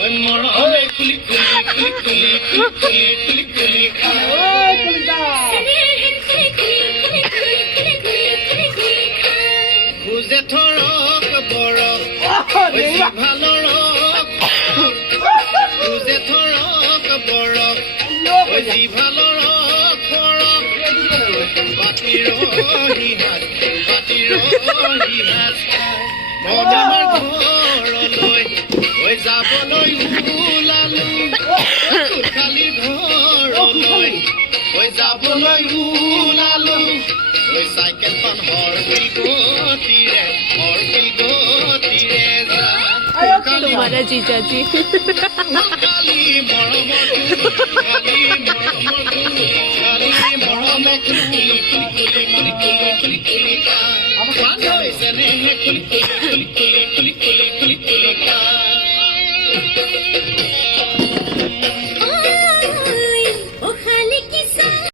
মৰমে কুলি কুলি কুলি কুলি কুলি কুলি বুজে থৰক বৰক ভালৰ বুজে থৰক বৰক ভালৰ ফৰক বাতিৰ হিহাত বাতিৰ হিহাত মনৰ ঘৰলৈ যাবলৈ ওলালো খালি ঘৰলৈ যাবলৈ ওলালো চাইকেলখন হৰপিল গতিৰে तुम्हारा जीजा जी খালি মৰমৰ খালি মৰমে কুলি কুলি কুলি কুলি কুলি কুলি মান হৈছে নে কুলি কুলি কুলি কুলি কুলি কুলি কুলি